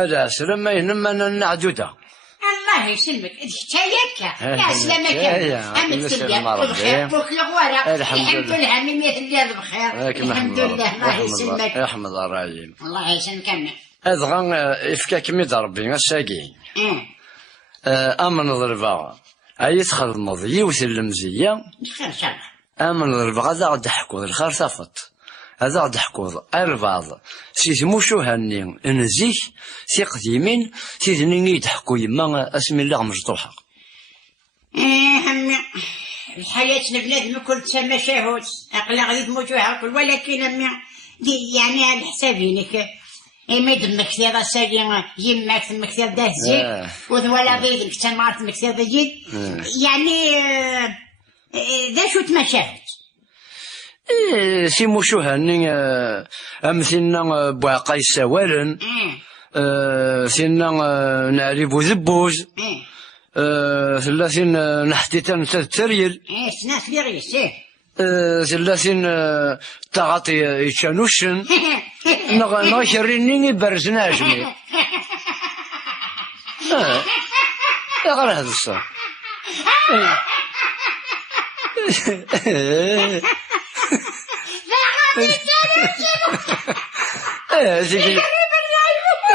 هذا سلام ينما نعدوده الله يسلمك حكايتك يا سلامك يا بخير بوك الغوارة الحمد لله من اللي بخير الحمد لله الله يسلمك احمد الراجل الله يسلمك هذا غن يفكاك ميد ربي الساقي امن ضربا اي تخدمض يوث المزيه بخير ان شاء الله امن ضربا غدا غد حكوا الخير صافط هذا غد حكوا البعض سي موشو هاني نزيك سي قديمين سي ثنين يضحكوا يما اسم الله مجطوحه همي الحياة البنادم كل تسمى شهوت أقل غادي تموتوها كل ولكن همي يعني على حسابينك ما دمك كثير الساقي يماك في المكثير دا الزيت وذولا بيدك تمارت المكثير دا جيد يعني ذا شو تمشاهد سي موشو هاني امثلنا بواقع السوالن سينا نعري بوزبوز ثلاثين نحتيتان تريل سناس بيغيس ثلاثين تعاطي يتشانوشن نغشريني برزنا عجمي يا غير هذا الصح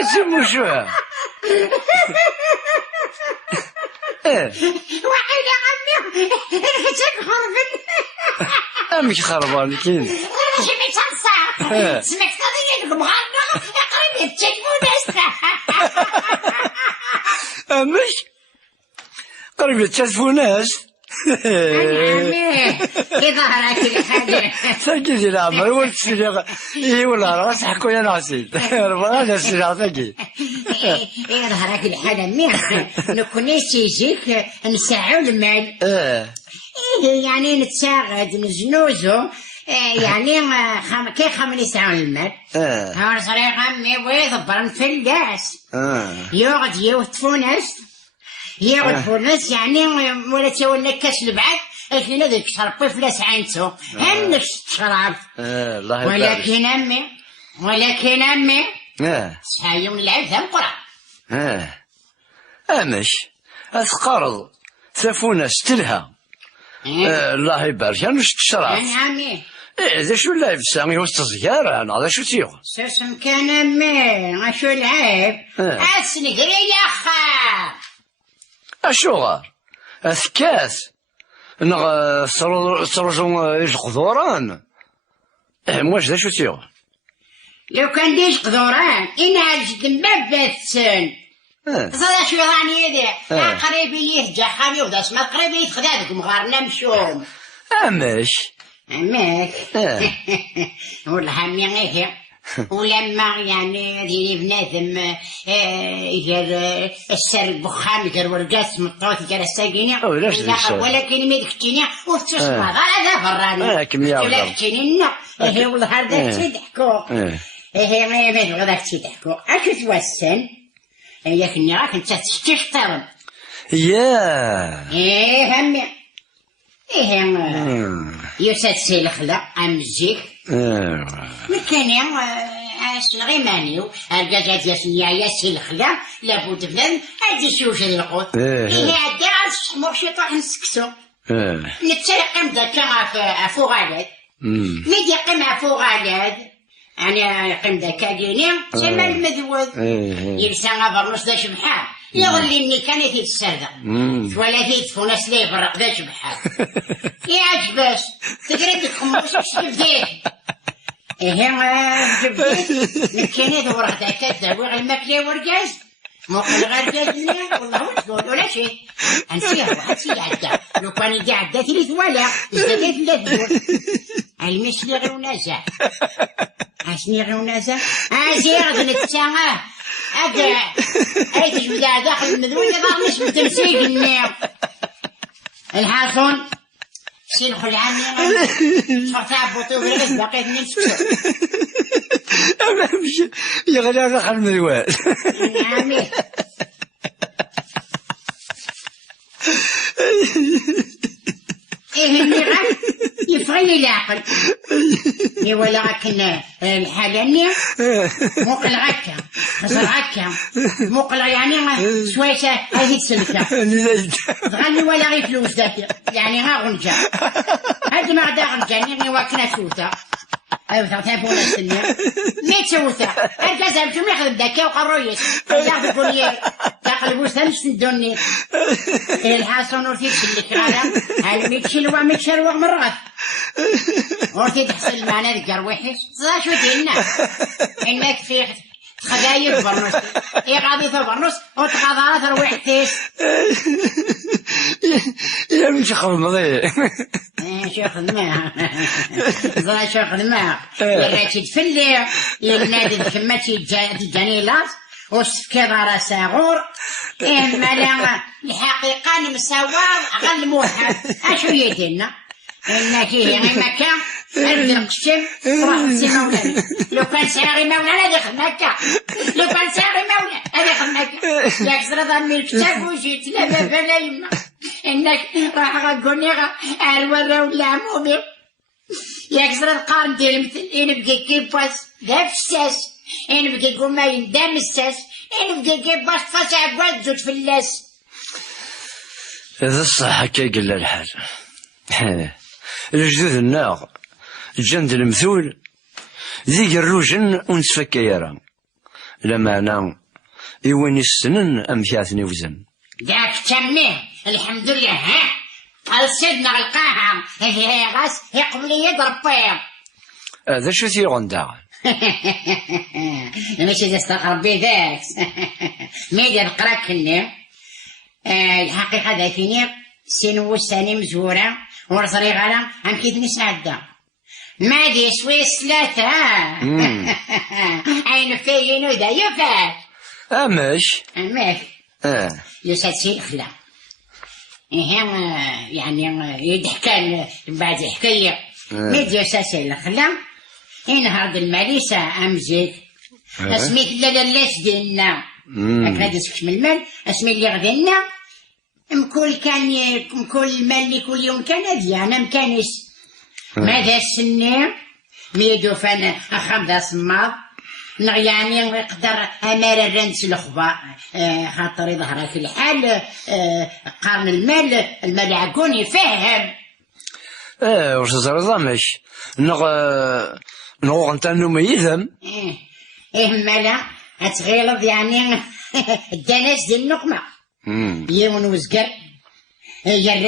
اسمه شو واحد يا عمي ريحتك خربان مش خربان كين ريحتي متصلصة سمعت قضية مغنى قريب يتشكفوا ناس مش قريب يتشكفوا ناس يظهر كل حاجة سجل العمل والسلاح ولا راس حكوا يا ناسيت ربنا السلاح سجل يظهر كل حاجة نكون يجيك نساعو المال يعني نتساعد نزنوزو يعني كي خمن يساعو المال هون صريح عمي ويضبرن في القاس يقعد يوتفو ناس يعرفوا الناس يعني ولا تسوي لك كاس البعد الحين هذاك شربي فلاس عينتو هنك تشرب ولكن امي سايون العب ذا القرى مش اثقرض ثفونا ستلها الله يبارك انا مش تشرب عمي ذا شو اللعب سامي هو التزيار انا هذا شو تيغ سوسم كان امي شو العيب اسنقري يا خا الشغار أثكاث سرجون القذوران واش ذا شو تيغ لو كان ديش قذوران إنها جد مبثن صدا شو راني هذا قريب ليه جحامي ودا اسمه قريب يتخذادك مغارنا مشوم أمش والله همي غير ولما يعني ديري بنادم يجر السر بخام يجر ورقاس مطوط يجر الساقيني ولكن ما يدكتيني وتصبح هذا فراني ولا كتيني هي والله هذا تضحكوا هي ما هذاك تضحكوا اكو توسن هي كني راك انت تشتغل يا همي يوسف سيلخلا امزيك مكاني غيمانيو الجاجات ياسنيا ياسيلخلا لابد فلان هادي شوش القوت هي عدا الصحمو شي طاح نسكسو نتسرق مدى كما فوغالات ميدي قيمة فوغالات أنا يقيم ذاك كيني سما المذوذ يلسى غابرنوس ذا شبحان يظل إني كانت يتسردق ولا تيتفوناس لي برق ذا شبحان يعجبش تقريب تخموش بشبديك جبديت نكيني دورة ذاك تداوي الماكلة ورقاز موقع غير جاز والله وتقول ولا شيء أنسيها واحد سيعدى لو كان يدي عدى ثلاث ولا يزداد لا تقول المش لي غير ونازع عشني غير ونازع غادي نتساعة هذا أي تجبد داخل المذوي ضاع مش بتمسيك النير الحاصون سين خل عني صرت عبوطي وغير بقيت نمسك يا غدا داخل المذوي نعمي اللي غير يفغيني العقل ولا غاكن الحالانية موقل غاكا خسر غاكا موقل يعني شوية هذه السلكة تغني ولا غير فلوس ذاتي يعني ها غنجا هذه ما غدا غنجا يعني واكنا سوتا أيوة تعرفون السنة ميت سوتا الجزء بكم ياخذ الدكة وقرويس ياخذ البولير تقلبوا سنس الدنيا الحاصن ورثي تسلك على هالميت شلوة ميت شلوة مرات ورثي تحصل معنا ذكر وحش صار شو دينا إنك في خداير برنوس يقاضي في برنوس وتقاضى رويحتيس يا من شخص مضيع شيخ دماغ زرا شيخ دماغ يلا تدفلي ينادي الكماتي الجنيلات والسكر راسا غور إما لا الحقيقة نمساوار غير الموحد أشو يدينا إنك هي مكان أرد القشم روح سي مولانا لو كان ساغي مولانا دخل مكة لو كان ساغي مولانا دخل مكة ياك زرا من الكتاب وجيت لا بابا لا يما إنك راح غاقولني الورا ولا عمومي ياك زرا القارن ديال مثل إن بقي كيباس داك الساس إن بقي قماين دام الساس إن بقي كيباس فاس عقواد زوج فلاس هذا الصح هكا قل الحال الجدود الناغ الجند المثول ذي قروجن ونسفك يرى لما أنا إيواني السنن أمثاثني وزن داك تميه الحمد لله ها قال سيدنا القاها هي غاس هي قبلية ضربيه هذا شو ثير غنداغ ماشي دا استغرب بيه ذاك ميديا بقراك كني الحقيقة ذاكيني سنو الساني مزورة ورصري غالا عم كيدني سعدة ما دي سويس ثلاثة عين فينو دا يفاك أماش يساد سي الخلا يعني يضحكان بعد حكاية ميد يساد سي الخلا ينهار الماليسة أمزيك اسميت لالالاش ديالنا هكا ديسكش من المال اسمي اللي غدينا مكل المال اللي كل يوم كان ديانا مكانيش ماذا السنة ميدو فانا أخام ذا صماض يعني يقدر أمار الرنس الأخبار خاطر يظهر في الحال قارن المال عقون يفهم وش زرزا مش نغو غنتانو ميثم مالا أتغيلظ يعني الدناس ديال النقمة يمون وزقر يرى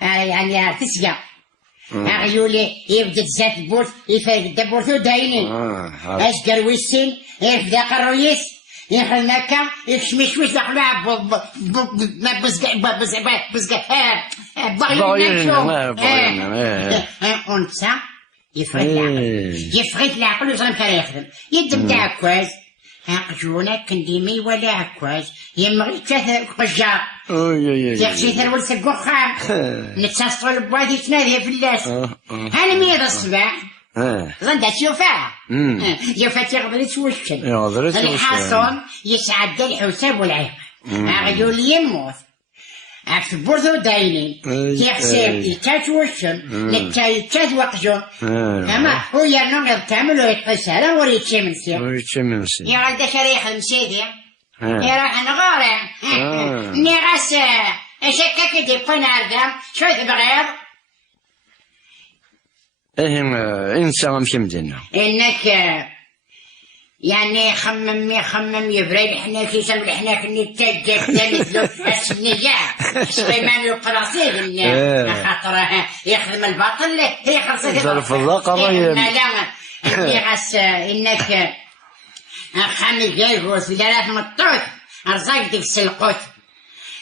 يعني تسقى عيولي يبدا زات بورت يفرد دبورتو دايني اشقر ويسين يبدا قرويس يخل نكا يشمشوش داخل ونسى يفرد العقل ويصرم كان يخدم يدم دا عكواز عقجونا كنديمي ولا عكواز يمغي ثلاثة قجار يخشي ثروة السقوخام نتصل البوادي تنادي في اللاس هاني ميد الصباح ظن تشوفها يوفا تغضري توشن الحاصل يسعد الحساب والعيب عقلوا لي يموت عكس بورثو داينين يحسب يتاج وشن يتاج وقجون اما هو يرنو يتعمل ويتحسر وريتشي من سير يا غلدا شريخ المسيدي يا راح نغارة نغاس اشكك دي بين عرقام شوي بغير إنسان مشي مدينة إنك يعني خمم يبري حنا كيسم حنا كني تجد نزلو السنية سليمان القراصي خاطر يخدم الباطل هي خلصت ظرف الذكر لا غاس انك خامي جايبوس ثلاث مطوط ارزاق ديك السلقوت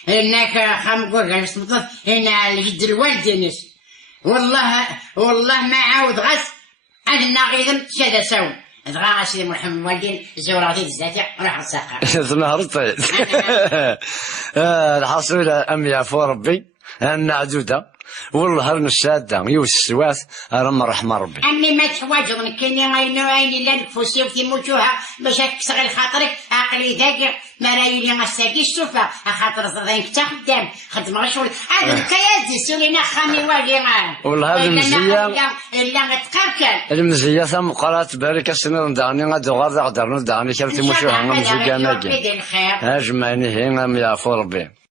انك خامقول جالس مطوط هنا الجد الوالدينس والله ما عاود غاس انا غير شاد ساون دغا سيدي محمد والدين زوراتي الزاتي راح نساقها نهرت الحصول ام يعفو ربي انا عدوده والله الشادة يوس السواس رم رحمة ربي أمي ما تحواجغن كيني غاينو عيني لا نكفوسي وفي موتوها باش تكسغي خاطرك عقلي ذاك ما رايلي غساكي السوفا خاطر زرين كتا خدام خدم غشول هذا الكيازي سولينا خامي والي والله هذا المزية إلا غتقركل المزية ثم قرات بارك السنة ندعني غادو غادا غدر ندعني كرتي موشوها غمزي كاماكي ربي يدير الخير هاجمعني هنا يعفو ربي